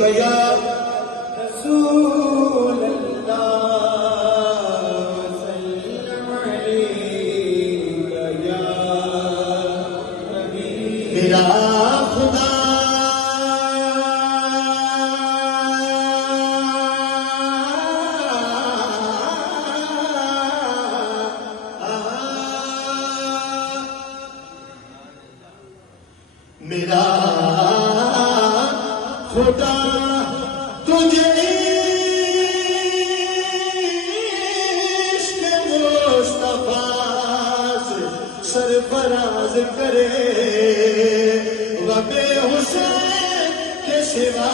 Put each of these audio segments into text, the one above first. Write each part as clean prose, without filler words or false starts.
یا رسول اللہ وسلم علیک یا حبیب میرا خدا میرا خدا تجھے عشق مصطفیٰ سے سرفراز کرے غم حسین کے سوا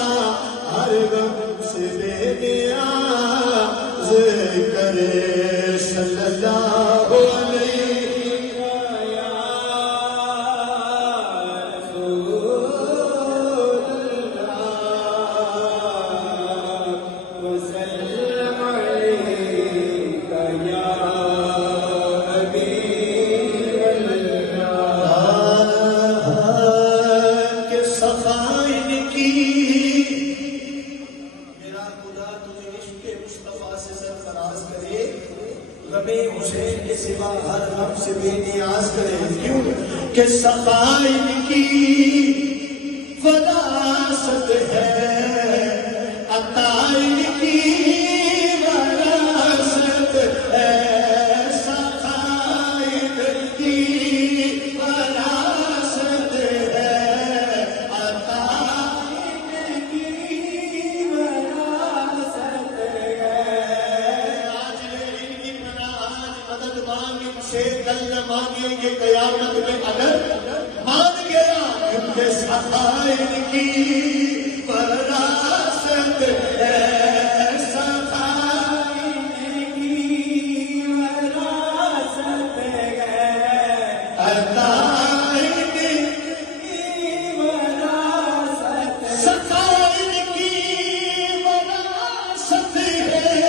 ہر غم سے بے نیاز کرے صلی اللہ علیہ حسین کے سوا ہر غم سے بے نیاز کرے کیوں کہ سخائن کی وراثت ہے عطائن کی وراثت ہے سخائن کی وراثت ہے عطائن کی وراثت ہے سے کل مانگیں گے قیامت میں اگر مان گیا ان کے سخائن کی وراثت ہے سخائن کی وراثت ہے عطائن کی وراثت ہے سخائن کی وراثت ہے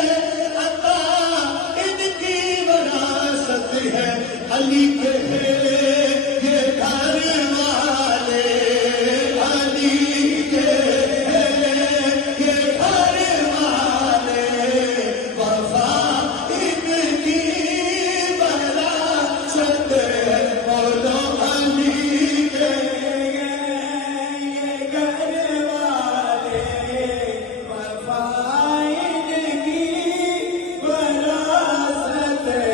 عطائن کی وراثت ہے علی کے یہ گھر والے علی کے یہ گھر والے وفا ان کی وراثت ہے بولو علی کے یہ گھر والے وفا ان کی وراثت ہے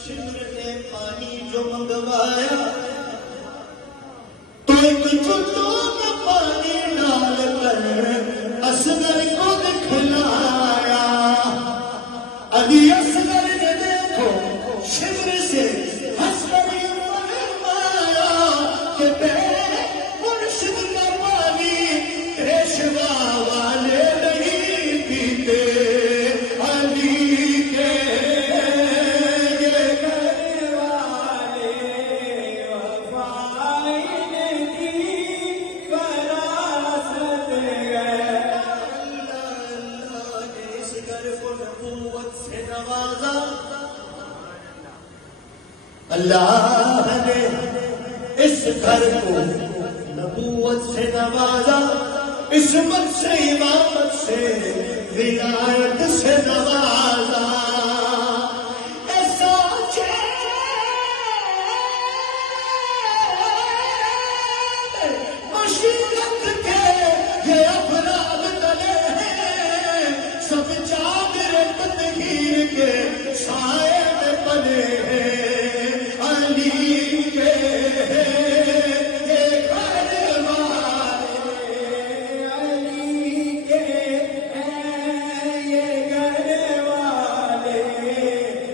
شمر نے پانی جو منگوایا تو ایک چلو میں پانی ڈال کر اصغر کو دکھلایا علی اصغر نے دیکھو شمر سے ہنس کر فرمایا کہ بے مرشد کا پانی پیشوا والے نہیں پیتے علی کے اللہ نے اس گھر کو نبوت سے نوازا عصمت سے امامت سے ولایت سے نوازا